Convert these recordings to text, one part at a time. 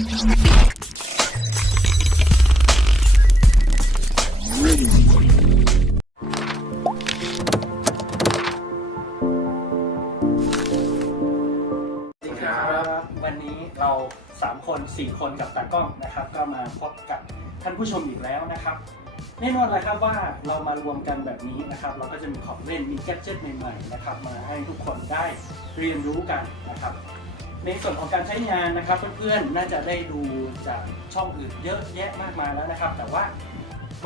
สวัสดีครับวันนี้เรา 3 คน 4 คนกับตากล้องนะครับ ก็มาพบกับท่านผู้ชมอีกแล้วนะครับ แน่นอนเลยครับว่าเรามารวมกันแบบนี้นะครับ เราก็จะมีของเล่นมีแกดเจิตใหม่ๆนะครับ มาให้ทุกคนได้เรียนรู้กันนะครับ ในส่วนของการใช้งานนะครับ เพื่อนๆ น่าจะได้ดูจากช่องอื่นเยอะแยะมากมายแล้วนะครับ แต่ว่า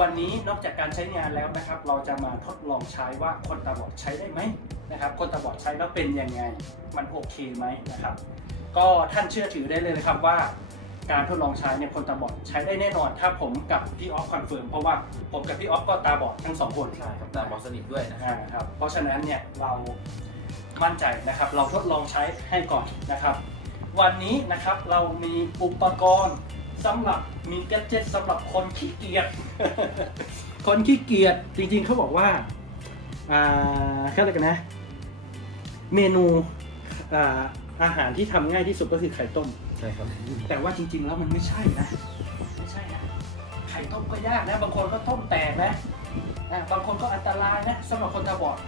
วันนี้นอกจากการใช้งานแล้วนะครับ เราจะมาทดลองใช้ว่าคนตาบอดใช้ได้ไหมนะครับ คนตาบอดใช้แล้วเป็นยังไง มันโอเคไหมนะครับ ก็ท่านเชื่อถือได้เลยนะครับว่า การทดลองใช้เนี่ยคนตาบอดใช้ได้แน่นอนถ้าผมกับพี่ออฟคอนเฟิร์มเพราะว่าผมกับพี่ออฟก็ตาบอดทั้งสองคนใช่ครับตาบอดสนิทด้วยนะครับอ่าครับเพราะฉะนั้นเนี่ยเรา มั่นใจนะครับ เราทดลองใช้ให้ก่อนนะครับ วันนี้นะครับเรามีอุปกรณ์สำหรับมีแกดเจ็ตสำหรับคนขี้เกียจคนขี้เกียจจริงๆเขาบอกว่าอ่าแค่อะไรกันนะ เมนูอ่าอาหารที่ทำง่ายที่สุดก็คือไข่ต้ม ใช่ครับ แต่ว่าจริงๆแล้วมันไม่ใช่นะไม่ใช่นะไข่ต้มก็ยากนะ บางคนก็ต้มแตกนะอะบางคนก็อันตรายนะสำหรับคนตาบอด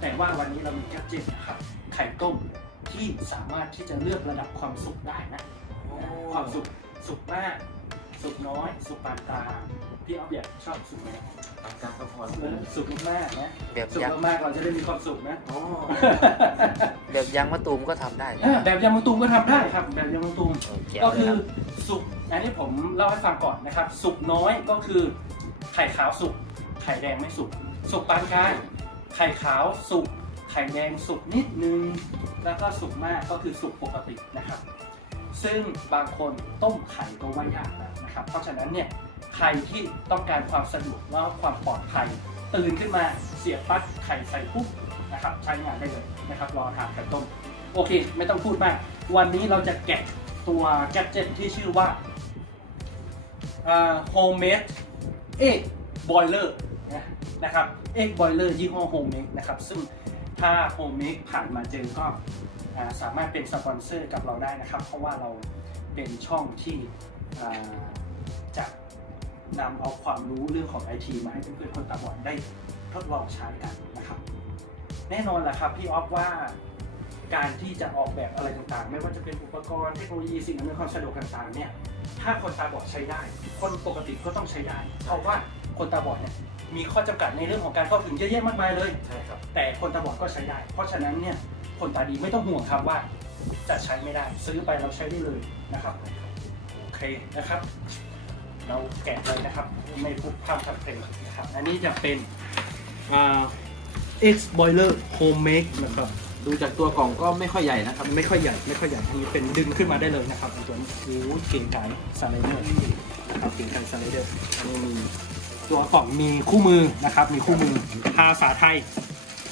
แต่ว่าวันนี้เรามีแกดเจ็ตนะครับไข่ต้มที่สามารถที่จะเลือกระดับความสุกได้นะ ความสุกสุกมาก สุกน้อย สุกปานกลางพี่ออฟอยากชอบสุกไหมตามการก็พอเออสุกมากๆนะแบบสุกยังมากๆเราจะได้มีความสุขนะอ๋อแบบยางมะตูมก็ทำได้เออแบบยำมะตูมก็ทำได้ครับ แบบยำมะตูม โอเคก็เลยคือครับสุกอันนี้ผมเล่าให้ฟังก่อนนะครับ สุกน้อยก็คือไข่ขาวสุกไข่แดงไม่สุก สุกปานกลาง ไข่ขาวสุก ไข่แดงสุกนิดนึง แล้วก็สุกมากก็คือสุกปกตินะครับ ซึ่งบางคนต้มไข่ก็ว่ายากนะครับ เพราะฉะนั้นเนี่ยใครที่ต้องการความสะดวกแล้วความปลอดภัย ตื่นขึ้นมาเสียบปลั๊กไข่ใส่ปุ๊บนะครับใช้งานได้เลยนะครับรอทานไข่ต้มโอเค ไม่ต้องพูดมาก วันนี้เราจะแกะตัวแกดเจ็ตที่ชื่อว่าโฮม นะครับเอ็กบอยเลอร์ยี่ห้อโฮมเมดนะครับซึ่งถ้าโฮมเมดผ่านมาเจอก็สามารถเป็นสปอนเซอร์กับเราได้นะครับ เพราะว่าเราเป็นช่องที่จะนำเอาความรู้เรื่องของไอทีมาให้เพื่อนๆคนตาบอดได้ทดลองใช้กันนะครับ แน่นอนแหละครับพี่ออฟว่าการที่จะออกแบบอะไรต่างๆ ไม่ว่าจะเป็นอุปกรณ์เทคโนโลยีสิ่งอำนวยความสะดวกต่างๆเนี่ยถ้าคนตาบอดใช้ได้ คนปกติก็ต้องใช้ได้เพราะว่าคนตาบอดเนี่ย มีข้อจำกัดในเรื่องของการเข้าถึงเยอะแยะมากมายเลย ใช่ครับ แต่คนตาบอดก็ใช้ได้ เพราะฉะนั้นเนี่ยคนตาดีไม่ต้องห่วงครับว่าจะใช้ไม่ได้ ซื้อไปเราใช้ได้เลยนะครับโอเคนะครับ เราแกะเลยนะครับ ไม่พูดพร่ำทำเพลงนะครับอันนี้จะเป็นอ่า X Boiler Homemade นะครับดูจากตัวกล่องก็ไม่ค่อยใหญ่นะครับ ไม่ค่อยใหญ่ไม่ค่อยใหญ่อันนี้เป็นดึงขึ้นมาได้เลยนะครับอันตัวนี้โอ้โหเก่งไก่สไลเดอร์นะครับเก่งไก่สไลเดอร์อันนี้มี ตัวกล่องมีคู่มือนะครับ มีคู่มือภาษาไทย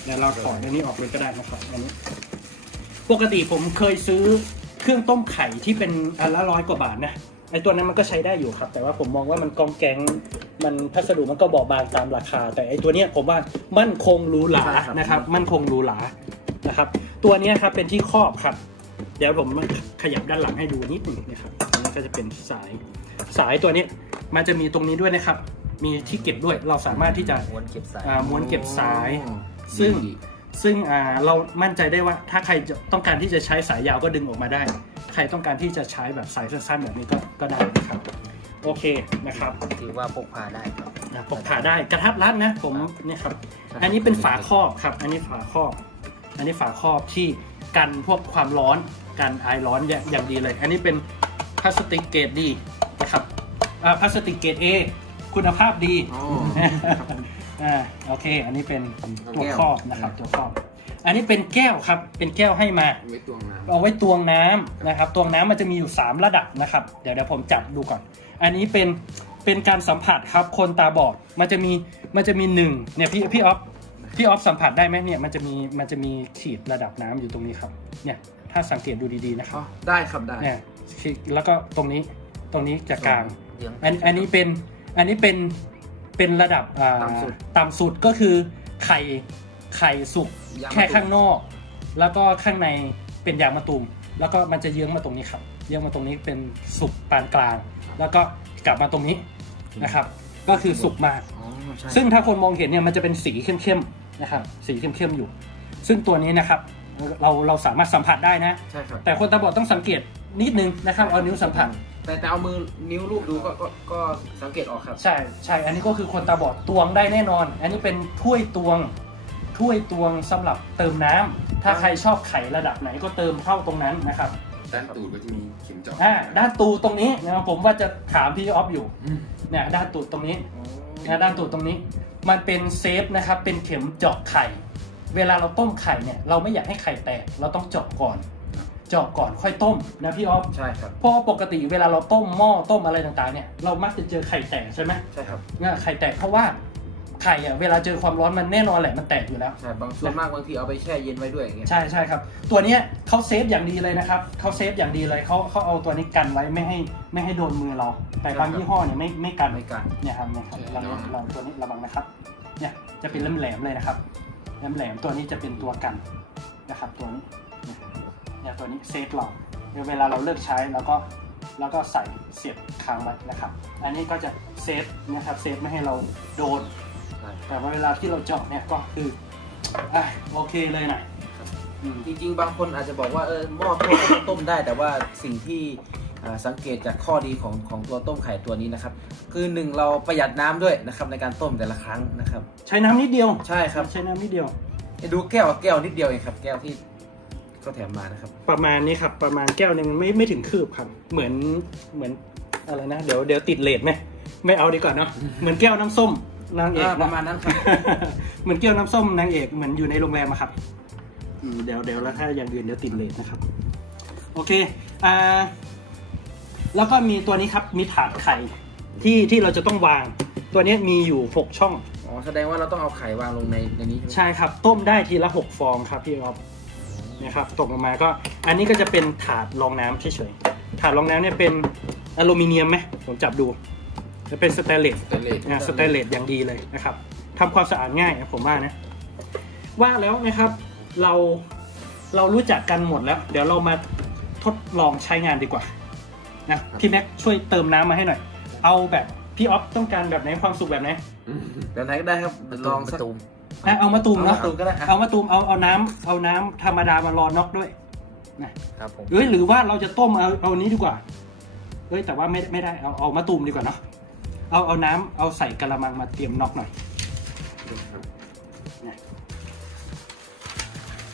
เดี๋ยวเราถอดอันนี้ออกเลยก็ได้นะครับอันนี้ ปกติผมเคยซื้อเครื่องต้มไข่ที่เป็นอันละร้อยกว่าบาทนะไอตัวนั้นมันก็ใช้ได้อยู่ครับ แต่ว่าผมมองว่ามันกองแกงมันพัสดุมันก็บอบบางตามราคา แต่ไอตัวเนี้ยผมว่ามั่นคงหรูหรานะครับ มั่นคงหรูหรานะครับ ตัวนี้ครับเป็นที่ครอบครับ เดี๋ยวผมขยับด้านหลังให้ดูนิดหนึ่งนะครับอันนี้ก็จะเป็นสายสายตัวนี้มันจะมีตรงนี้ด้วยนะครับ มีที่เก็บด้วยเราสามารถที่จะม้วนเก็บสายอ่าม้วนเก็บสายอ๋อซึ่ง ดีซึ่งอ่าเรามั่นใจได้ว่าถ้าใครจะต้องการที่จะใช้สายยาวก็ดึงออกมาได้ ใครต้องการที่จะใช้แบบสายสั้นๆแบบนี้ก็ก็ได้นะครับ โอเคนะครับถือว่าพกพาได้ครับ อะพกพาได้กระทับรัดนะผมเนี่ยครับ อันนี้เป็นฝาครอบครับ อันนี้ฝาครอบ อันนี้ฝาครอบที่กันพวกความร้อนกันไอร้อนอย่างอย่างดีเลย อันนี้เป็นพลาสติกเกรดดีนะครับอ่าพลาสติกเกรด A คุณภาพดีอ๋ออ่าโอเค อันนี้เป็นตัวแก้วครอบนะครับตัวครอบ อันนี้เป็นแก้วครับ เป็นแก้วให้มา ไม่ตวงน้ำ เอาไว้ตวงน้ำนะครับตวงน้ำมันจะมีอยู่ 3 ระดับนะครับ เดี๋ยวเดี๋ยวผมจับดูก่อน อันนี้เป็นเป็นการสัมผัสครับคนตาบอดมันจะมีมันจะมีหนึ่งเนี่ยพี่พี่ออฟพี่ออฟสัมผัสได้ไหมเนี่ยมันจะมีมันจะมีขีดระดับน้ำอยู่ตรงนี้ครับเนี่ยถ้าสังเกตดูดีๆนะคอ๋รัอบได้ครับได้เนี่ยขีดแล้วก็ตรงนี้ตรงนี้จะกลางเดี๋ยวอันอันนี้เป็น อันนี้เป็นเป็นระดับอ่าต่ำสุดต่ำสุดก็คือไข่ไข่สุกยางมะตูมแค่ข้างนอก แล้วก็ข้างในเป็นยางมะตูมแล้วก็มันจะเยื้องมาตรงนี้ครับเลี้ยวมาตรงนี้เป็นสุกปานกลาง แล้วก็กลับมาตรงนี้นะครับ ก็คือสุกมากอ๋อใช่ซึ่งถ้าคนมองเห็นเนี่ยมันจะเป็นสีเข้มๆนะครับ สีเข้มๆอยู่ ซึ่งตัวนี้นะครับ เราเราสามารถสัมผัสได้นะใช่ครับแต่คนตาบอดต้องสังเกตนิดนึงนะครับ เอานิ้วสัมผัส แต่แต่เอามือนิ้วรูปดูก็ก็ก็สังเกตออกครับ ใช่ใช่อันนี้ก็คือคนตาบอดตวงได้แน่นอน อันนี้เป็นถ้วยตวง ถ้วยตวงสำหรับเติมน้ำถ้าใครชอบไข่ระดับไหนก็เติมเข้าตรงนั้นนะครับด้านตูดก็จะมีเข็มเจาะอ่าด้านตูตรงนี้นะครับผมว่าจะถามพี่ออฟอยู่เนี่ยด้านตูดตรงนี้นะด้านตูดตรงนี้ มันเป็นเซฟนะครับเป็นเข็มเจาะไข่ เวลาเราต้มไข่เนี่ยเราไม่อยากให้ไข่แตกเราต้องเจาะก่อน เจาะก่อนค่อยต้มนะพี่ออฟใช่ครับ เพราะว่าปกติเวลาเราต้มหม้อต้มอะไรต่างๆเนี่ยเรามักจะเจอไข่แตกใช่ไหมใช่ครับเนี่ยไข่แตกเพราะว่าไข่อะเวลาเจอความร้อนมันแน่นอนแหละมันแตกอยู่แล้วใช่บางส่วนมากบางทีเอาไปแช่เย็นไว้ด้วยอย่างเงี้ยใช่ใช่ครับ ตัวเนี้ยเขาเซฟอย่างดีเลยนะครับเขาเซฟอย่างดีเลยเขาเขาเอาตัวนี้กันไว้ไม่ให้ไม่ให้โดนมือเรา แต่บางยี่ห้อเนี่ยไม่ไม่กันในการเนี่ยครับเนี่ยครับเราเราตัวนี้ระวังนะครับเนี่ยจะเป็นแหลมๆเลยนะครับแหลมๆตัวนี้จะเป็นตัวกันนะครับตัวนี้ เนี่ยเนี่ยตัวนี้เซฟเราเดี๋ยวเวลาเราเลิกใช้แล้วก็แล้วก็ใส่เสียบค้างไว้นะครับ อันนี้ก็จะเซฟนะครับเซฟไม่ให้เราโดนใช่แต่ว่าเวลาที่เราเจาะเนี่ยก็คืออะโอเคเลยนะอืมจริงๆ บางคนอาจจะบอกว่าเออหม้อต้มก็ต้มได้ แต่ว่าสิ่งที่อ่าสังเกตจากข้อดีของของตัวต้มไข่ตัวนี้นะครับ คือหนึ่งเราประหยัดน้ำด้วยนะครับในการต้มแต่ละครั้งนะครับ ใช้น้ำนิดเดียวใช่ครับใช้น้ำนิดเดียวดูแก้วแก้วนิดเดียวเองครับแก้วที่ ก็แถมมานะครับ ประมาณนี้ครับ ประมาณแก้วหนึ่งไม่ไม่ถึงคืบครับ เหมือนเหมือนอะไรนะ เดี๋ยวเดี๋ยวติดเลทไหมไม่เอาดีกว่าเนาะ เหมือนแก้วน้ำส้มนางเอกอ่าเนปอะระมาณนั้นครับ เหมือนแก้วน้ำส้มนางเอกเหมือนอยู่ในโรงแรมอะครับอืมเดี๋ยวเดี๋ยวแล้วถ้าอย่างอื่นเดี๋ยวติดเลทนะครับ โอเคอ่าแล้วก็มีตัวนี้ครับ มีถาดไข่ที่ที่เราจะต้องวาง ตัวนี้มีอยู่หกช่อง อ๋อ แสดงว่าเราต้องเอาไข่วางลงในในนี้ ใช่ไหมใช่ครับ ต้มได้ทีละ 6 ฟองครับพี่อ๊อฟเนี่ยครับตกลงมาก็อันนี้ก็จะเป็นถาดรองน้ำเฉยๆถาดรองน้ำเนี่ยเป็นอลูมิเนียมไหมผมจับดูจะเป็นสแตนเลสสแตนเลสนะสแตนเลสอย่างดีเลยนะครับทำความสะอาดง่ายนะผมว่านะว่าแล้วนะครับเราเรารู้จักกันหมดแล้ว เดี๋ยวเรามาทดลองใช้งานดีกว่านะพี่แม็กช่วยเติมน้ำมาให้หน่อย เอาแบบพี่ออฟต้องการแบบไหนความสุขแบบไหนแบบไหนก็ได้ครับมาลตูองมสัมาก ตูมอะเอามาตูมเอาเนาะมาตูมก็ได้อะ เอามาตูมเอาเอาน้ำเอาน้ำธรรมดามารอน็อกด้วยครับผม เอ้ยหรือว่าเราจะต้มเอาเอานี้ดีกว่าเอ้ยแต่ว่าไม่ไม่ได้เอาเอามาตูมดีกว่าเนาะเอาเอาน้ำเอาใส่กระมังมาเตรียมน็อกหน่อย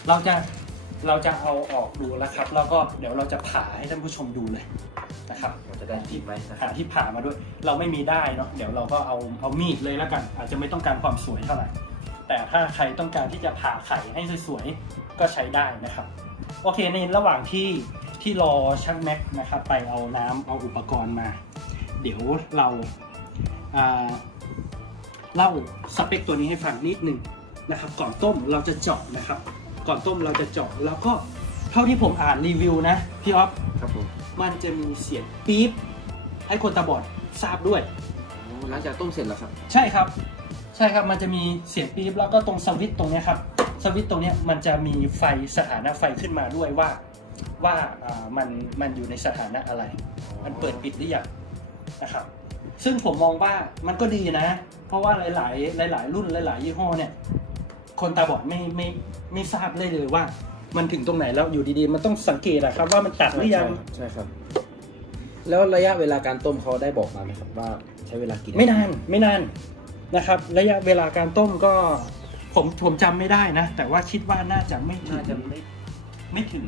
เราจะเราจะเอาออกดูแล้วครับ แล้วก็เดี๋ยวเราจะผ่าให้ท่านผู้ชมดูเลยนะครับเราจะได้ทิปไหมนะคหารับที่ผ่ามาด้วย เราไม่มีได้เนาะเดี๋ยวเราก็เอาเอามีดเลยแล้วกัน อาจจะไม่ต้องการความสวยเท่าไหร่ แต่ถ้าใครต้องการที่จะผ่าไข่ให้สวยๆ ก็ใช้ได้นะครับ โอเคในระหว่างที่ที่รอช่างแม็กนะครับไปเอาน้ำเอาอุปกรณ์มา เดี๋ยวเราอ่าเล่าสเปคตัวนี้ให้ฟังนิดนึงนะครับ ก่อนต้มเราจะเจาะนะครับ ก่อนต้มเราจะเจาะแล้วก็เท่าที่ผมอ่านรีวิวนะพี่ออฟครับผมมันจะมีเสียงปี๊บให้คนตาบอดทราบด้วยอ๋อหลังจากต้มเสร็จแล้วครับ ใช่ครับ ใช่ครับมันจะมีเสียงปี๊บแล้วก็ตรงสวิตช์ตรงเนี้ยครับสวิตช์ตรงเนี้ยมันจะมีไฟสถานะไฟขึ้นมาด้วยว่าว่าอ่ามันมันอยู่ในสถานะอะไร มันเปิดปิดหรือยังนะครับ ซึ่งผมมองว่ามันก็ดีนะ เพราะว่าหลาย ๆ หลาย ๆ รุ่นหลาย ๆ ยี่ห้อเนี่ย คนตาบอดไม่ไม่ไม่ทราบเลยเลยว่า มันถึงตรงไหนแล้วอยู่ดี ๆ มันต้องสังเกตอะครับ ว่ามันตัดหรือยังใช่ครับ แล้วระยะเวลาการต้มเขาได้บอกมาไหมครับว่าใช้เวลากี่ไม่นานไม่นาน นะครับ ระยะเวลาการต้มก็ผมผมจำไม่ได้นะ แต่ว่าคิดว่าน่าจะไม่ถึงน่าจะไม่ไม่ถึง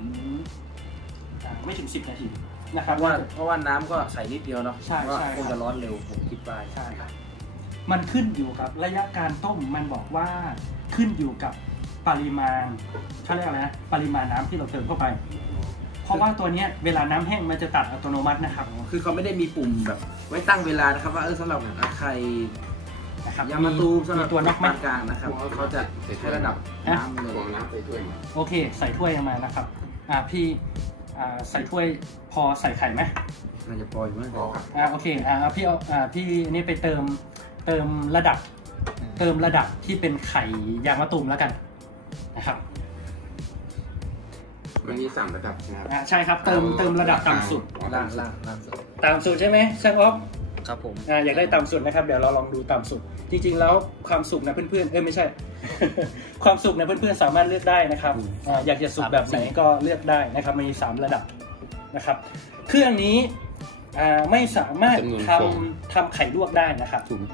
อ่าไม่ถึงสิบนาทีนะคเพรับ ราะว่าเพราะว่าน้ำก็ใส่นิดเดียวเนาะใช่ว่าใช่ คงจะร้อนเร็วผมคิดว่าใช่ครับ มันขึ้นอยู่กับระยะการต้มมันบอกว่าขึ้นอยู่กับปริมาณเขาเรียกอะไรนะปริมาณน้ำที่เราเติมเข้าไป เพราะว่าตัวเนี้ยเวลาน้ำแห้งมันจะตัดอัตโนมัตินะครับ คือเขาไม่ได้มีปุ่มแบบ ไว้ตั้งเวลานะครับ ว่าเออสำหรับไข่ นะครับยางมะตูมสำหรับมีตัวนอกไหม ปานกลางนะครับเขาจะใช้ระดับน้ำเลฟองยน้ำใส่ถ้วยมาโอเคใส่ถ้วยมานะครับ อ่าพี่อ่าใส่ถ้วยพอใส่ไข่ไหมน่าจะพออยู่มั้งพอครับอ่าโอเคอ่าเอาพี่เอาอ่าพี่นี่ไปเติมเติมระดับ เติมระดับที่เป็นไข่ยางมะตูมแล้วกันนะครับมันมีสามระดับใช่ไหมครับ อ่าใช่ครับเติมเติมระดับต่ำสุด ล่างล่างล่างสุด ต่ำสุดใช่ไหมช่างออฟ ครับผมอ่าอยากได้ต่ำสุดนะครับเดี๋ยวเราลองดูต่ำสุด จริง ๆ แล้วความสุขนะเพื่อนๆเอ้ยไม่ใช่ ความสุขนะเพื่อนๆสามารถเลือกได้นะครับอ่าอยากจะสุขแบบไหนก็เลือกได้นะครับมีสามระดับนะครับ เครื่องนี้อ่าไม่สามารถจำนวนทฟองำทำไข่ลวกได้นะครับ ถูกไหม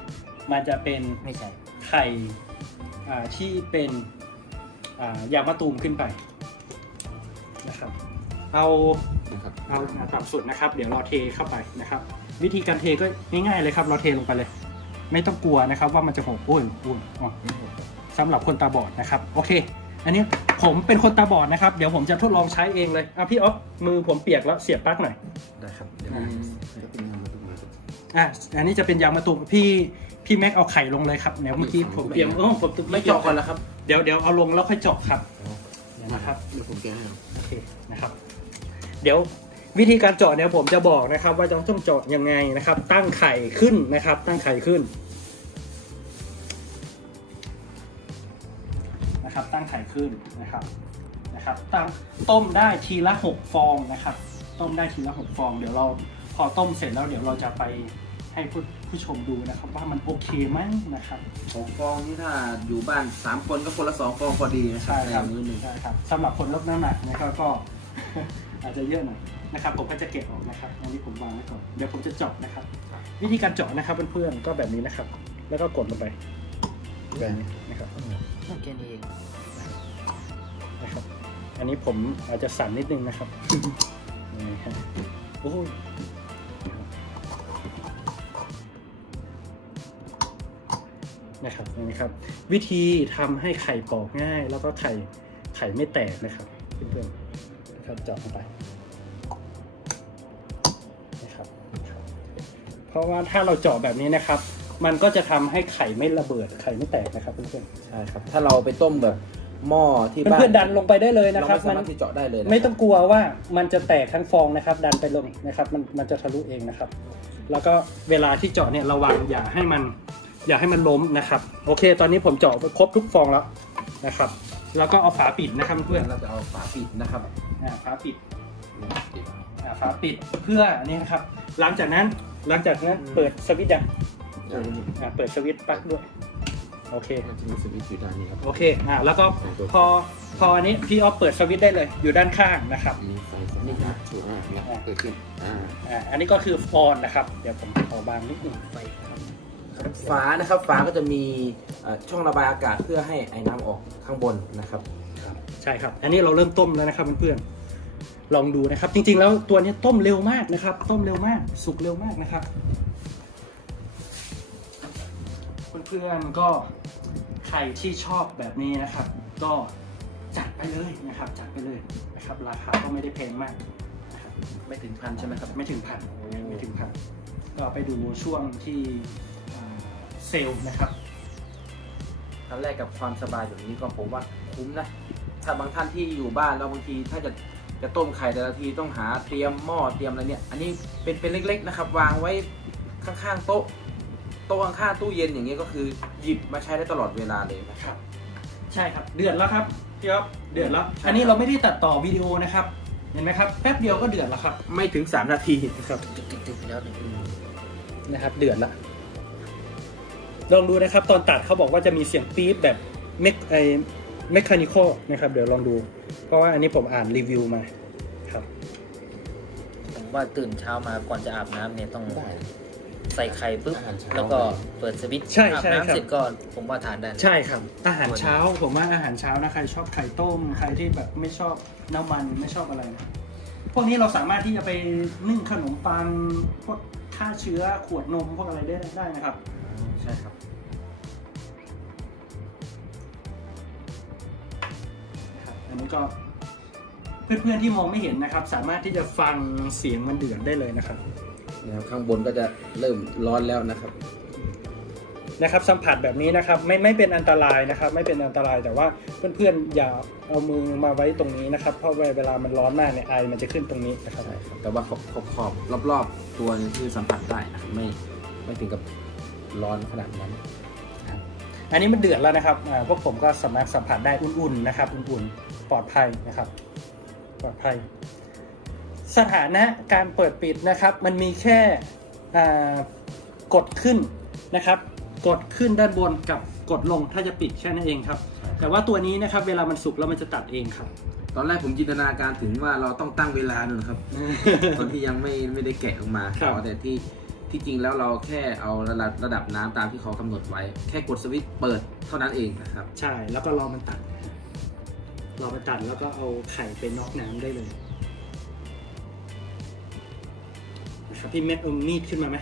มันจะเป็น ไม่ใช่ ไข่อ่าที่เป็นอ่ายางมะตูมขึ้นไปนะครับ เอานะครับ เอาต่ำสุดนะครับ เดี๋ยวเราเทเข้าไปนะครับ วิธีการเทก็ง่ายๆเลยครับ เราเทลงไปเลย ไม่ต้องกลัวนะครับว่ามันจะหกอุ้ยอุ้ยอ๋อสำหรับคนตาบอดนะครับ โอเค อันนี้ผมเป็นคนตาบอดนะครับ เดี๋ยวผมจะทดลองใช้เองเลยอะพี่อ๊อฟมือผมเปียกแล้วเสียบปลั๊กหน่อยได้ครับเดี๋ยวอืผมมก็เป็นงานมาตรงมาอะอันนี้จะเป็นยางมะตูมพี่พี่แม็กเอาไข่ลงเลยครับเดี๋ยวเมื่อกี้ผมเปียกโอ้ผมไม่เจาะก่อนแล้วครับเดี๋ยวเดี๋ยวเอาลงแล้วค่อยเจาะครับเดี๋ยวนะครับเดี๋ยวผมแก้ให้ครับโอเคนะครับ เดี๋ยว วิธีการเจาะเนี่ยผมจะบอกนะครับ ว่าต้องเจาะยังไงนะครับ ตั้งไข่ขึ้นนะครับ ตั้งไข่ขึ้นนะครับ ตั้งไข่ขึ้นนะครับนะครับ ตั้งต้มได้ทีละหกฟองนะครับ ต้มได้ทีละหกฟอง เดี๋ยวเราพอต้มเสร็จแล้วเดี๋ยวเราจะไปให้ผู้ผู้ชมดูนะครับ ว่ามันโอเคไหมนะครับของฟองนี่ถ้าอยู่บ้านสามคนก็คนละสองฟองพอดีนะครัใช่ครับในมือหนึ่งใช่ครับสำหรับคนลดน้ำหนักนะครับก็อาจจะเยอะหน่อย นะครับผมก็จะเก็บออกนะครับอันนี้ผมวางไว้ก่อนเดี๋ยวผมจะเจาะนะครับ วิธีการเจาะนะครับเพื่อนๆก็แบบนี้นะครับ แล้วก็กดลงไปแบบนี้นะครับนั่นแค่นี้เองนะครับ อันนี้ผมอาจจะสั่นนิดนึงนะครับนี่ฮะโอ้ยนะครับนี่ครับ วิธีทำให้ไข่ปอกง่าย แล้วก็ไข่ไข่ไม่แตกนะครับเพื่อนๆนะครับเจาะเข้าไป เพราะว่าถ้าเราเจาะแบบนี้นะครับ มันก็จะทำให้ไข่ไม่ระเบิดไข่ไม่แตกนะครับเพื่อนใช่ครับ ถ้าเราไปต้มแบบหม้อที่ๆบ้านเพื่อนๆดันลงไปได้เลยเรานะครับไม่สามันมารถที่เจาะได้เลยนะไม่ต้องกลัวว่ามันจะแตกทั้งฟองนะครับ ดันไปลงนะครับ มันมันจะทะลุเองนะครับ แล้วก็เวลาที่เจาะเนี่ยระวังอย่าให้มัน อย่าให้มันล้มนะครับ โอเค ตอนนี้ผมเจาะไปครบทุกฟองแล้วนะครับ แล้วก็เอาฝาปิดนะครับเพื่เพื่ออนนเราจะเอาฝาปิดนะครับอ่าฝาปิด อ่าฝาปิดเพื่อนี่นะครับ หลังจากนั้นหลังจากนั้นเปิดสวิตช์ยังอ่าเปิดสวิตช์ปลั๊กด้วย โอเค มันจะมีสวิตช์อยู่ด้านนี้ครับโอเคอ่าแล้วก็พอพออันนี้พี่ออฟเปิดสวิตช์ได้เลย อยู่ด้านข้างนะครับมีไฟสองนะถูกอะเนี่ยเกิดขึ้นอ่าอ่าอันนี้ก็คือออนนะครับ เดี๋ยวผมขอบางนิดหนึงไปครับฝานะครับฝาก็จะมีเอ่อช่องระบายอากาศเพื่อให้ไอ้น้ำออกข้างบนนะครับ ใช่ครับ อันนี้เราเริ่มต้มแล้วนะครับเพื่อนๆ ลองดูนะครับ จริงๆ แล้วตัวนี้ต้มเร็วมากนะครับ ต้มเร็วมาก สุกเร็วมากนะครับ เพื่อนๆก็ใครที่ชอบแบบนี้นะครับ ก็จัดไปเลยนะครับ จัดไปเลยนะครับ ราคาก็ไม่ได้แพงมากนะครับไม่ถึงพันใช่ไหมครับ ไม่ถึงพันไม่ถึงพันก็ไปดูช่วงที่อ่าเซลล์นะครับครั้งแรกกับความสบายแบบนี้ก็ผมว่าคุ้มนะ ถ้าบางท่านที่อยู่บ้านแล้วบางทีถ้าจะ จะต้มไข่แต่ละทีต้องหาเตรียมหม้อเตรียมอะไรเนี่ยอันนี้เป็นเป็นเล็กๆนะครับ วางไว้ข้างๆโต๊ะโต๊ะข้างๆตู้เย็นอย่างเงี้ยก็คือหยิบมาใช้ได้ตลอดเวลาเลยนะครับ ใช่ครับ เดือดแล้วครับพี่อ๊อฟเดือดแล้วใช่อันนี้เราไม่ได้ตัดต่อวิดีโอนะครับ เห็นไหมครับ แป๊บเดียวก็เดือดแล้วครับ ไม่ถึง 3 นาทีนะครับตึกๆๆแล้วหนึ่งนะครับ เดือดละลองดูนะครับ ตอนตัดเขาบอกว่าจะมีเสียงปี๊บแบบเมคไอ เมคานิคอลนะครับเดี๋ยวลองดู เพราะว่าอันนี้ผมอ่านรีวิวมาครับ ผมว่าตื่นเช้ามาก่อนจะอาบน้ำเนี่ยต้องได้ใส่ไข่ปุ๊บอาหารเช้า แล้วก็เปิดสวิตช์ใช่อาบใช่ครับ น้ำเสร็จก็ผมว่าทานได้ใช่ครับ อาหารเช้าผมว่าอาหารเช้านะใครชอบไข่ต้ม ใครที่แบบไม่ชอบน้ำมันไม่ชอบอะไรนะพวกนี้เราสามารถที่จะไปนึ่งขนมปังพวกฆ่าเชื้อขวดนมพวกอะไรได้ได้นะครับ ใช่ครับ นะครับอันนี้ก็เพื่อนๆที่มองไม่เห็นนะครับ สามารถที่จะฟังเสียงมันเดือดได้เลยนะครับนะครับข้างบนก็จะเริ่มร้อนแล้วนะครับ นะครับ สัมผัสแบบนี้นะครับ ไม่ไม่เป็นอันตรายนะครับ ไม่เป็นอันตรายแต่ว่าเพื่อนๆอย่าเอามือมาไว้ตรงนี้นะครับ เพราะว่าเวลามันร้อนมากเนี่ยไอมันจะขึ้นตรงนี้นะครับ ใช่ครับแต่ว่าขอบขอบขอบรอบรอบๆตัวนี่คือสัมผัสได้นะครับไม่ไม่ถึงกับร้อนขนาดนั้น อันนี้มันเดือดแล้วนะครับอ่าพวกผมก็สามารถสัมผัสได้อุ่นๆนะครับ อุ่นๆ ปลอดภัยนะครับ ปลอดภัย สถานะการเปิดปิดนะครับ มันมีแค่อ่ากดขึ้นนะครับ กดขึ้นด้านบนกับกดลงถ้าจะปิดแค่นั้นเองครับ แต่ว่าตัวนี้นะครับเวลามันสุกแล้วมันจะตัดเองครับ ตอนแรกผมจินตนาการถึงว่าเราต้องตั้งเวลาหนึ่งครับ ตอนที่ยังไม่ไม่ได้แกะออกมาครับแต่ที่ที่จริงแล้วเราแค่เอาระดับระดับน้ำตามที่เขากำหนดไว้ แค่กดสวิตช์เปิดเท่านั้นเองนะครับ ใช่แล้วก็รอมันตัด รอมันตัดแล้วก็เอาไข่ไปนอกน้ำได้เลยนะครับพี่เม็ดเอามีดขึ้นมาไหม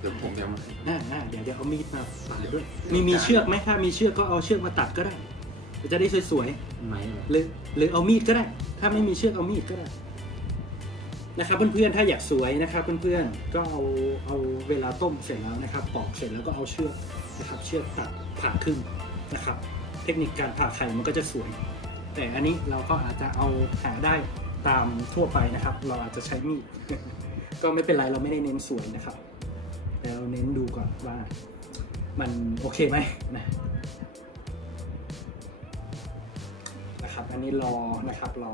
เดี๋ยวผมจะมาอ่าอ่าเดี๋ยวเดี๋ยวเอามีดมาปาดด้วย มีมีเชือกไหมถ้ามีเชือกก็เอาเชือกมาตัดก็ได้จะได้สวยไหมๆหรือหรือเอามีดก็ได้ ถ้าไม่มีเชือกเอามีดก็ได้นะครับเพื่อนๆ ถ้าอยากสวยนะครับเพื่อนๆ ก็เอาเอาเวลาต้มเสร็จแล้วนะครับปอกเสร็จแล้วก็เอาเชือกนะครับเชือกตัดผ่าครึ่งนะครับเทคนิคการผ่าไข่มันก็จะสวย แต่อันนี้เราก็อาจจะเอาหาได้ตามทั่วไปนะครับ เราอาจจะใช้มีดก็ไม่เป็นไรเราไม่ได้เน้นสวยนะครับ แต่เราเน้นดูก่อนว่ามันโอเคไหมนะนะครับ อันนี้รอนะครับรอ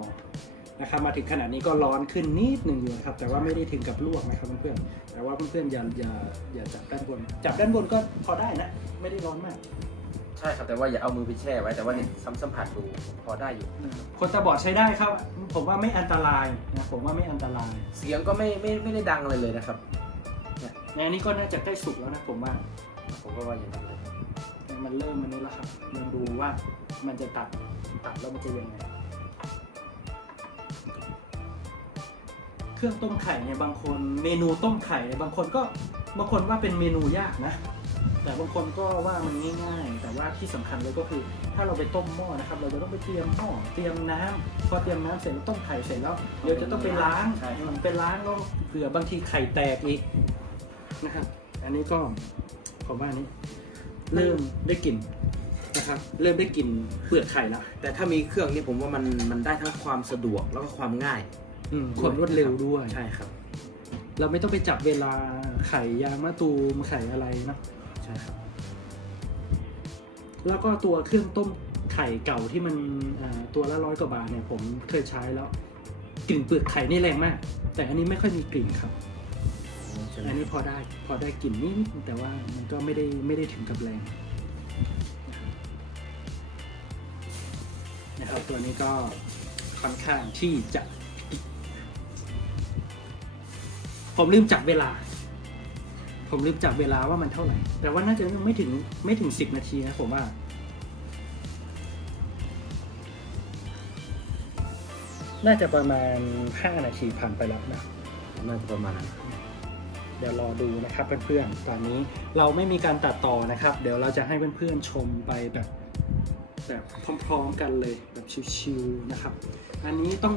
นะครับมาถึงขนาดนี้ก็ร้อนขึ้นนิดหนึ่งอยู่นะครับ แต่ว่าไม่ได้ถึงกับลวกนะครับเพื่อนๆแต่ว่าเพื่อนๆอย่าอย่าอย่าจับด้านบน จับด้านบนก็พอได้นะ ไม่ได้ร้อนมาก ช่ครับแต่ว่าอย่าเอามือไปแช่ไว้แต่ว่าเนี่ยซ้ำสัมผัสดูพอได้อยู่ คนตาบอดใช้ได้ครับ ผมว่าไม่อันตรายนะผมว่าไม่อันตรายเสียงก็ไม่ไม่ไม่ได้ดังอะไรเลยนะครับในอันนี้ก็น่าจะใกล้สุกแล้วนะผมว่า ผมก็ว่าอย่างนั้นเลยมันเริ่มมันนี้แล้วครับลองดูว่ามันจะตัดตัดแล้วมันจะยังไงเครื่องต้มไข่เนี่ยบางคนเมนูต้มไข่เนี่ยบางคนก็บางคนว่าเป็นเมนูยากนะ แต่บางคนก็ว่ามันง่ายๆ แต่ว่าที่สำคัญเลยก็คือ ถ้าเราไปต้มหม้อนะครับ เราจะต้องไปเตรียมหม้อเตรียมน้ำพอเตรียมน้ำเสร็จแล้วต้มไข่เสร็จแล้วเดี๋ยวจะต้องไปล้างใช่มันไปล้างแล้วเผื่อบางทีไข่แตกอีกนะครับ อันนี้ก็ผมว่าอันนี้ เริ่มได้กลิ่นนะครับ เริ่มได้กลิ่นเปลือกไข่แล้วแต่ถ้ามีเครื่องนี้ผมว่ามันมันได้ทั้งความสะดวกแล้วก็ความง่ายอืมความรวดเร็วด้วยใช่ครับ เราไม่ต้องไปจับเวลาไข่ยางมะตูมไข่อะไรเนาะ ใช่ครับแล้วก็ตัวเครื่องต้มไข่เก่าที่มันอ่าตัวละร้อยกว่าบาทเนี่ยผมเคยใช้แล้วกลิ่นเปลือกไข่นี่แรงมาก แต่อันนี้ไม่ค่อยมีกลิ่นครับ อันนี้พอได้พอได้กลิ่นนิดๆแต่ว่ามันก็ไม่ได้ไม่ได้ถึงกับแรงนะครับตัวนี้ก็ค่อนข้างที่จะ ผมลืมจับเวลา ผมลืมจับเวลาว่ามันเท่าไหร่ แต่ว่าน่าจะไม่ถึงไม่ถึงสิบนาทีนะผมว่าน่าจะประมาณห้านาทีผ่านไปแล้วนะ น่าจะประมาณนั้นเดี๋ยวรอดูนะครับเพื่อนๆ ตอนนี้เราไม่มีการตัดต่อนะครับ เดี๋ยวเราจะให้เพื่อนๆชมไปแบบแบบพร้อมๆกันเลยแบบชิวๆนะครับ อันนี้ต้อง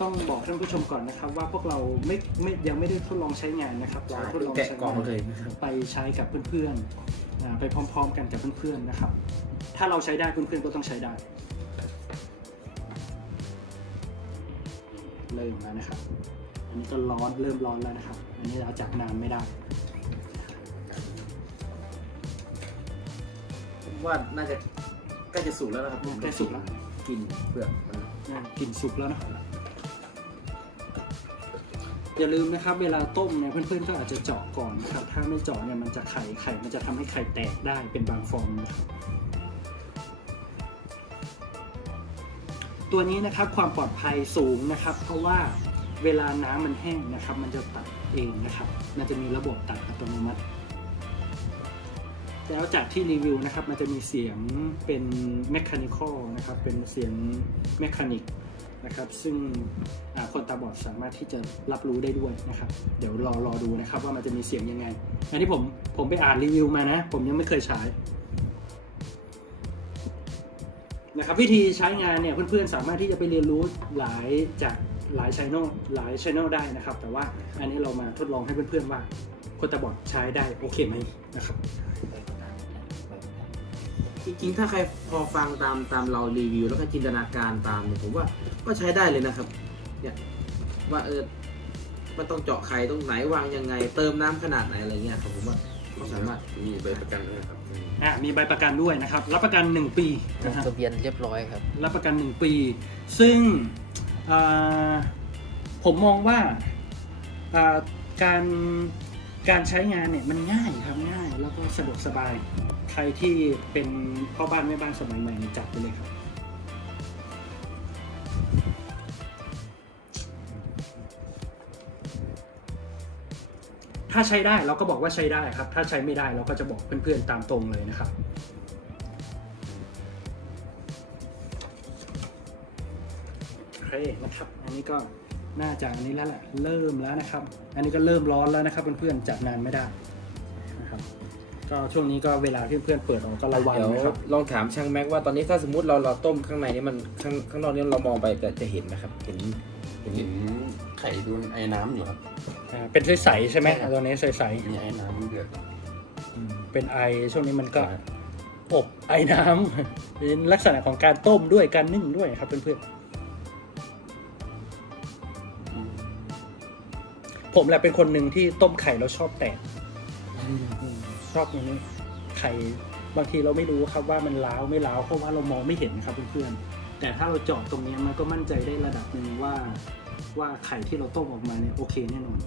ต้องบอกท่านผู้ชมก่อนนะครับว่าพวกเราไม่ไม่ยังไม่ได้ทดลองใช้งานนะครับเราทดลองแกะใช้กล่องงานเลยนะครับ ไปใช้กับเพื่อนๆอ่าไปพร้อม ๆ กันกับเพื่อนๆนะครับ ถ้าเราใช้ได้เพื่อนๆก็ต้องใช้ได้เริ่มแล้วนะครับ อันนี้ก็ร้อนเริ่มร้อนแล้วนะครับ อันนี้เราจับนานไม่ได้ ผมว่าน่าจะใกล้จะสุกแล้วนะครับใกล้สุกแล้ว กลินเปลือกมัน อ่ากลิ่นสุกแล้วเนอะ อย่าลืมนะครับเวลาต้มเนี่ยเพื่อนๆก็อาจจะเจาะก่อนนะครับถ้าไม่เจาะเนี่ยมันจะไข่ไข่มันจะทำให้ไข่แตกได้เป็นบางฟองนะครับตัวนี้นะครับความปลอดภัยสูงนะครับ เพราะว่าเวลาน้ำมันแห้งนะครับ มันจะตัดเองนะครับ มันจะมีระบบตัดอัตโนมัติ แล้วจากที่รีวิวนะครับ มันจะมีเสียงเป็นแมค h a นิคอลนะครับ เป็นเสียงแมคานิก นะครับ ซึ่งคนตาบอดสามารถที่จะรับรู้ได้ด้วยนะครับ เดี๋ยวรอรอดูนะครับว่ามันจะมีเสียงยังไง อันนี้ผมผมไปอ่านรีวิวมานะ ผมยังไม่เคยใช้นะครับวิธีใช้งานเนี่ยเพื่อนๆสามารถที่จะไปเรียนรู้หลายจากหลายช่องหลายช่องได้นะครับ แต่ว่าอันนี้เรามาทดลองให้เพื่อนๆว่าคนตาบอดใช้ได้โอเคไหมนะครับ จริงๆ ถ้าใครพอฟังตามตามเรารีวิว แล้วก็จินตนาการตามเนี่ยผมว่าก็ใช้ได้เลยนะครับ เนี่ยว่าเออมันต้องเจาะไข่ตรงไหนวางยังไง เติมน้ำขนาดไหนอะไรเงี้ยครับผมว่าก็สามารถมีใบประกันด้วยครับอะมีใบประกันด้วยนะครับ รับประกัน 1 ปีลงนะฮะทะเบียนเรียบร้อยครับ รับประกัน 1 ปี ซึ่งอ่าผมมองว่าอ่าการ การใช้งานเนี่ยมันง่ายครับง่ายแล้วก็สะดวกสบาย ใครที่เป็นพ่อบ้านแม่บ้านสมัยใหม่นี่จัดไปเลยครับถ้าใช้ได้เราก็บอกว่าใช้ได้ครับ ถ้าใช้ไม่ได้เราก็จะบอกเพื่อนๆตามตรงเลยนะครับ โอเคนะครับ อันนี้ก็ น่าจะอันนี้แล้วแหละเริ่มแล้วนะครับ อันนี้ก็เริ่มร้อนแล้วนะครับเพื่อนๆจับนานไม่ได้นะครับก็ช่วงนี้ก็เวลาที่เพื่อนเปิดออกก็ระวังเดี๋ยวนะครับลองถามช่างแม็กว่าตอนนี้ถ้าสมมติเราเราต้มข้างในนี่มันข้างข้างนอกนี่เรามองไปจะจะเห็นไหมครับ เห็นเห็นเห็นไข่โดนไอ้น้ำอยู่ครับ อ่าเป็นใสๆใช่ไหมใช่ครับ ตัวนี้ใสมีไอ้น้ำมันเดือดๆเป็นไอช่วงนี้มันก็อบไอน้ำ เป็นลักษณะของการต้มด้วยการนึ่งด้วยครับเพื่อนๆ ผมแหละเป็นคนหนึ่งที่ต้มไข่แล้วชอบแตกอืมชอบอย่างนี้ไข่บางทีเราไม่รู้ครับว่ามันล้าวไม่ล้าวเพราะว่าเรามองไม่เห็นครับเพื่อนๆแต่ถ้าเราเจาะตรงนี้มันก็มั่นใจได้ระดับหนึ่งว่าว่าไข่ที่เราต้มออกมาเนี่ยโอเคแน่นอน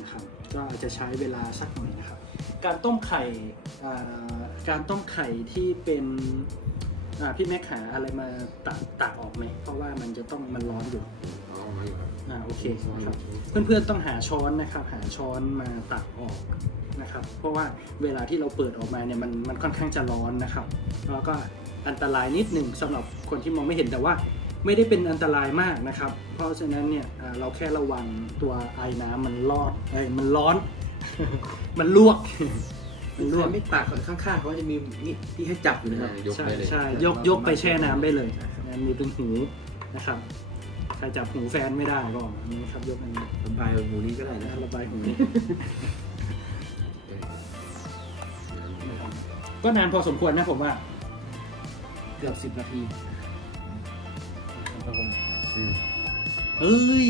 นะครับก็อาจจะใช้เวลาสักหน่อยนะครับ การต้มไข่อ่าการต้มไข่ที่เป็นอ่า พี่แม็กหาอะไรมาตักตักออกไหมเพราะว่ามันจะต้องมันร้อนอยู่เอามาอยู่ครับอ่าโอเคนะครับเพื่อนๆต้องหาช้อนนะครับ หาช้อนมาตักออกนะครับ เพราะว่าเวลาที่เราเปิดออกมาเนี่ยมันมันค่อนข้างจะร้อนนะครับ แล้วก็อันตรายนิดหนึ่งสำหรับคนที่มองไม่เห็นแต่ว่าไม่ได้เป็นอันตรายมากนะครับ เพราะฉะนั้นเนี่ยอ่าเราแค่ระวังตัวไอ้น้ำมันรอดเอ้ยมันร้อน มันลวก มันลลววกกไม่ปากข้างๆเขาจะมีนี่ที่ให้จับอยู่นะครับยกใช่ได้เลยใช่ยกยกไปแช่น้ำได้เลยนะมีเป็นหูนะครับ ใครจับหูแฟนไม่ได้ก็อันนี่ครับยกอันนี้ระบายหมูนี้ก็ได้นะระบายหูก็นานพอสมควรนะผมว่า เกือบสิบนาทีครับผมอืมเอ้ย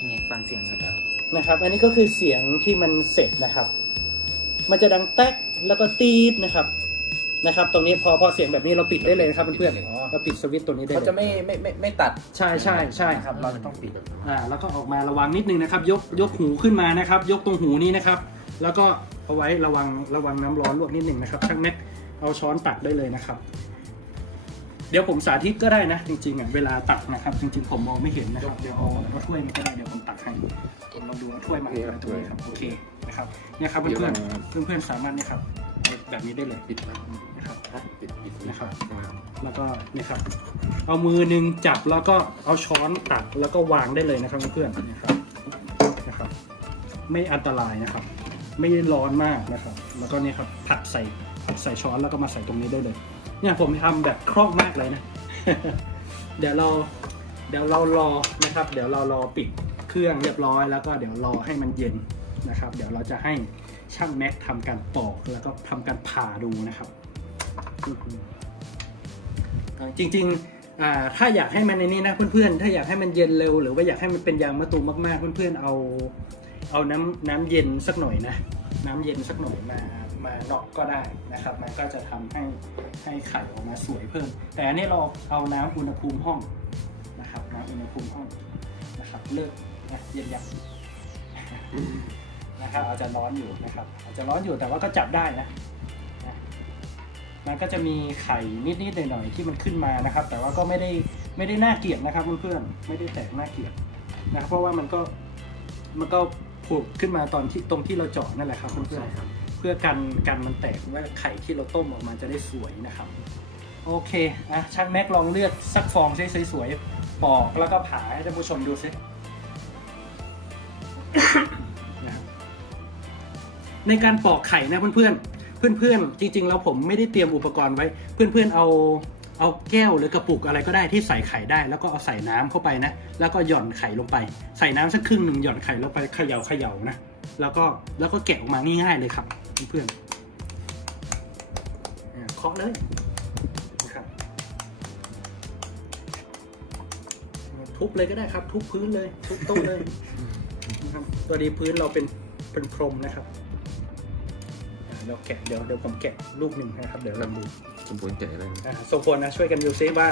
ยังไงฟังเสียงครับ นะครับ อันนี้ก็คือเสียงที่มันเสร็จนะครับ มันจะดังแต๊กแล้วก็ตีดนะครับนะครับ ตรงนี้พอพอเสียงแบบนี้เราปิดได้เลยนะครับเพื่อนๆเราปิดสวิตช์ตัวนี้ได้เขาเลยจะไม่ไม่ไม่ไม่ตัดใช่ใช่ใช่นะครับ เราจะต้องปิด อ่าแล้วก็ออกมาระวังนิดนึงนะครับ ยกยกหูขึ้นมานะครับ ยกตรงหูนี้นะครับ แล้วก็เอาไว้ระวังระวังน้ำร้อนลวกนิดนึงนะครับช่างแม็กเอาช้อนตักได้เลยนะครับ เดี๋ยวผมสาธิตก็ได้นะ จริงๆอะเวลาตักนะครับ จริง ๆ ผมมองไม่เห็นนะครับเดี๋ยวเอาเอาถ้วยมาก็ได้เดี๋ยวผมตักให้ลองดูเอาถ้วยมาให้ถ้วยครับโอเค นะครับเนี่ยครับเพื่อนๆเพื่อนๆสามารถเนี่ยครับเอาแบบนี้ได้เลยปิดปากนะครับปิดปิดนะครับอ่าแล้วก็เนี่ยครับ เอามือหนึ่งจับแล้วก็เอาช้อนตักแล้วก็วางได้เลยนะครับเพื่อนๆนะครับนะครับ ไม่อันตรายนะครับ ไม่ร้อนมากนะครับ แล้วก็เนี่ยครับผักใส่ผักใส่ช้อนแล้วก็มาใส่ตรงนี้ได้เลย เนี่ยผมทำแบบคล่องมากเลยนะ เดี๋ยวเราเดี๋ยวเรารอนะครับ เดี๋ยวเรารอปิดเครื่องเรียบร้อยแล้วก็เดี๋ยวรอให้มันเย็น นะครับ เดี๋ยวเราจะให้ช่างแม็กทำการปอกแล้วก็ทำการผ่าดูนะครับ จริงๆถ้าอยากให้มันในนี้นะเพื่อนๆ ถ้าอยากให้มันเย็นเร็ว หรือว่าอยากให้มันเป็นยางมะตูมมากๆ เพื่อนๆ เอาเอาน้ำน้ำเย็นสักหน่อยนะ น้ำเย็นสักหน่อยมามาเนาะก็ได้นะครับ มันก็จะทำให้ให้ไข่ออกมาสวยเพิ่ม แต่อันนี้เราเอาน้ำอุณหภูมิห้องนะครับ น้ำอุณหภูมิห้องนะครับ เลิกนะเย็นยัง นะครับอาจจะร้อนอยู่นะครับ อาจจะร้อนอยู่แต่ว่าก็จับได้นะมันก็จะมีไข่นิดๆหน่อยๆที่มันขึ้นมานะครับ แต่ว่าก็ไม่ได้ไม่ได้น่าเกลียดนะครับเพื่อนๆไม่ได้แตกน่าเกลียดนะครับเพราะว่ามันก็มันก็ผุขึ้นมาตอนที่ตรงที่เราเจาะนั่นแหละครับเพื่อนๆเพื่อกันกันมันแตกว่าไข่ที่เราต้มออกมาจะได้สวยนะครับ โอเคอะช่างแม็กลองเลือกสักฟองซิสวยๆปอกแล้วก็ผ่าให้ท่านผู้ชมดูซินะครับ ในการปอกไข่นะเพื่อนๆ เพื่อนๆ จริงๆ แล้วผมไม่ได้เตรียมอุปกรณ์ไว้ เพื่อนๆ เอาเอาแก้วหรือกระปุกอะไรก็ได้ที่ใส่ไข่ได้ แล้วก็เอาใส่น้ำเข้าไปนะ แล้วก็หย่อนไข่ลงไป ใส่น้ำสักครึ่งหนึ่งหย่อนไข่ลงไปเขย่าเขย่านะ แล้วก็แล้วก็แกะออกมาง่ายๆเลยครับ เพื่อนๆเคาะเลยนะครับทุบเลยก็ได้ครับ ทุบพื้นเลย ทุบโต๊ะเลยนะครับตัวดีพื้นเราเป็นเป็นพรมนะครับ เดี๋ยวแกะเดี๋ยวเดี๋ยวผมแกะลูกหนึ่งนะครับ เดี๋ยวลองดูสมบูรณ์แก่เลยอ่าส่งผลนะช่วยกันดูซิว่า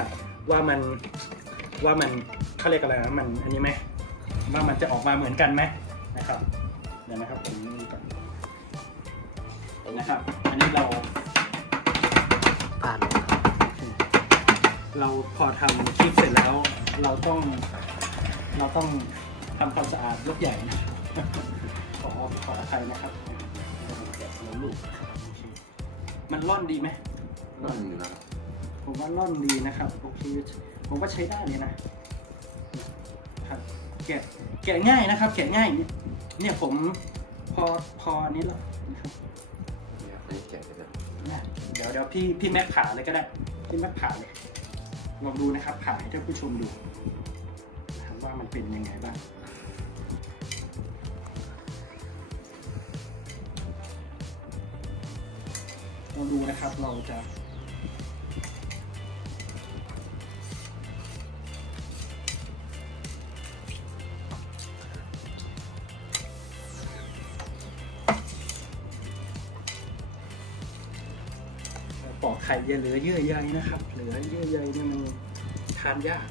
ว่ามันว่ามันเขาเรียกอะไรนะมันอันนี้ไหมว่ามันจะออกมาเหมือนกันไหมนะครับเดี๋ยวนะครับผมนี่ก่อนนะครับ อันนี้เรา ผ่านเราพอทำคลิปเสร็จแล้วเราต้องเราต้องทำความสะอาดลูกใหญ่นะ ขอขออภัยนะครับ แกะแล้วลูก มันร่อนดีไหมนั่นอยู่นะครับผมว่าร่อนดีนะครับโอเคผมว่าใช้ได้เลยนะครับแกะแกะง่ายนะครับ แกะง่าย เนี่ยเนี่ยผมพอพออันนี้แล้วนะครับเนี่ยอันนี้แก่เลยนะนะเดี๋ยวเดี๋ยวพี่พี่แม็กผ่าเลยก็ได้พี่แม็กผ่าเลยลองดูนะครับผ่าให้ท่านผู้ชมดูนะครับว่ามันเป็นยังไงบ้าง ลองดูนะครับเราจะปอกไข่อย่าเหลือเยื่อใยนะครับ เหลือเยื่อใยเนี่ยมันทานยาก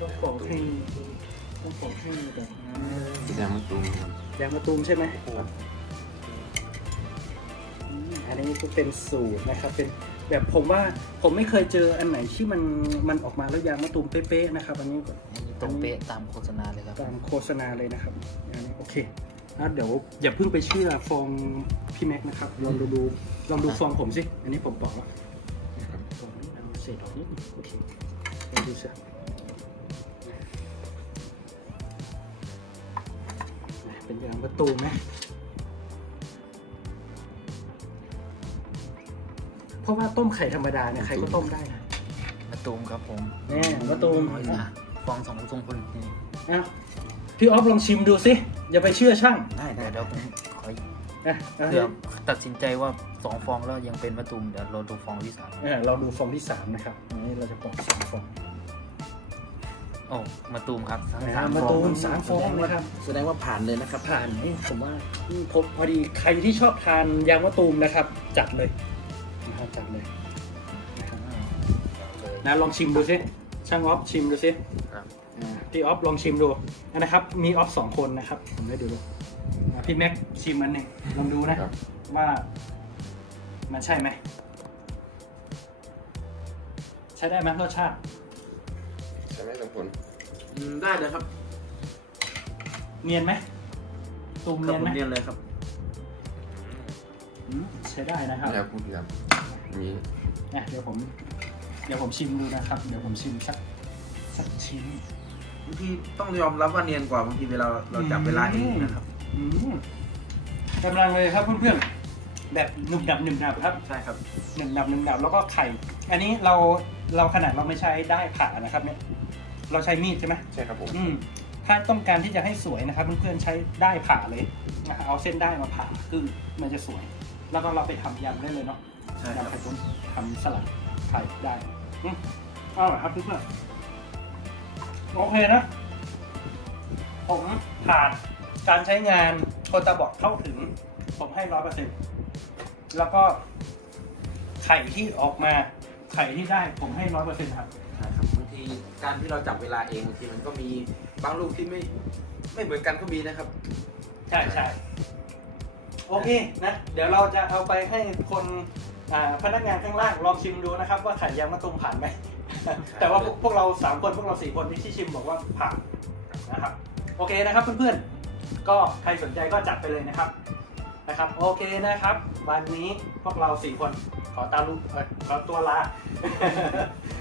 ต้องปอกให้ต้องปอกให้แบบนั้นสีแดงมันตูมครับยางมะตูมใช่ไหมอืมอันนี้ ก็เป็นสูตรนะครับเป็นแบบผมว่าผมไม่เคยเจออันไหนที่มันมันออกมาแล้วยางมะตูมเป๊ะๆนะครับอันนี้ก่อนอันนี้ตรงเป๊ะตามโฆษณาเลยครับตามโฆษณาเลยนะครับอันนี้โอเคแล้วเดี๋ยวอย่าเพิ่งไปเชื่อฟองพี่แม็กนะครับลองดูดูลองดูฟองผมสิอันนี้ผมบอกว่าฟองนี้อันนี้เศษออกนิดนึงโอเคลองดูสิเป็นยางประตูมไหม ราะว่าต้มไข่ธรรมดาเนี่ยใครก็ต้มได้นะมะตูมครับผมแน่มะตูมอะฟองสองทรงพลนี่อ้าวพี่ออฟลองชิมดูสิ อย่าไปเชื่อช่างได้เดี๋ยวเดี๋ยวผมขออะเอาเผื่อตัดสินใจว่าสองฟองแล้วยังเป็นมะตูมเดี๋ยวเราดูฟองที่สามเออเราดูฟองที่สามนะครับอันนี้เราจะปอกสามฟองโอ้มะตูมครับทั้งอ่าสามมะฟตูองมสามฟองนะครับแสดงว่าผ่านเลยนะครับ ผ่านไหมผมว่าอืมผมพอดีใครที่ชอบทานยางมะตูมนะครับ จัดเลย นะครับจัดเลยนะครับนะลองชิมดูสิช่างออฟชิมดูสิครับ อ่าพี่ออฟลองชิมดูนะครับ มีออฟสองคนนะครับผมได้ดูดูอ่าพี่แม็กชิมอันหนึ่งลองดูนะ ครับ ว่า มันใช่ไหม ใช้ได้ไหมรสชาติ ใช่ไหมสมบูรณ์อืมได้เลยครับเนียนไหมตูมครับเนียนผไหมมเรียนเลยครับอืมใช้ได้นะครับ แล้วพูดครับ มีนะเดี๋ยวผม เดี๋ยวผมชิมดูนะครับ เดี๋ยวผมชิมสักสักชิ้นบางทีต้องยอมรับว่าเนียนกว่าบางทีเวลาเราจับเวลาเองนะครับอืมกำลังเลยครับเพื่อนๆแบบหนุ่มดับหนุ่มดับครับใช่ครับหนึ่งดับหนึ่งดับแล้วก็ไข่ อันนี้เราเราขนาดเราไม่ใช้ได้ผ่านะครับ เนี่ย เราใช้มีดใช่ไหมใช่ครับผมอืมถ้าต้องการที่จะให้สวยนะครับเพื่อนๆใช้ได้ผ่าเลยนะเอาเส้นได้มาผ่าคือมันจะสวย แล้วก็เราไปทำยำได้เลยเนาะ ใช่ครับยำไข่ต้มทำสลัดไข่ได้อืมอร่อยครับเพื่อนๆโอเคนะ ผมผ่านการใช้งานโคตาบอกเข้าถึง ผมให้ร้อยเปอร์เซ็นต์แล้วก็ไข่ที่ออกมาไข่ที่ได้ผมให้ร้อยเปอร์เซ็นต์ครับ ใช่ครับบางทีการที่เราจับเวลาเองบางทีมันก็มีบางลูกที่ไม่ไม่เหมือนกันก็มีนะครับ ใช่ใช่โอเคนะ เดี๋ยวเราจะเอาไปให้คนอ่า พนักงานข้างล่างลองชิมดูนะครับ ว่าไข่ยางมะตูมผ่านไหม แต่ว่าพวกเราสามคนพวกเราสี่คนที่ชิมบอกว่าผ่านนะครับ โอเคนะครับเพื่อนๆ ก็ใครสนใจก็จัดไปเลยนะครับนะครับโอเคนะครับ วันนี้พวกเราสี่คนขอตาลุเออขอตัวลา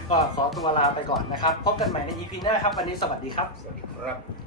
ก็ขอตัวลาไปก่อนนะครับ พบกันใหม่ใน EP หน้าครับ วันนี้สวัสดีครับ สวัสดีครับ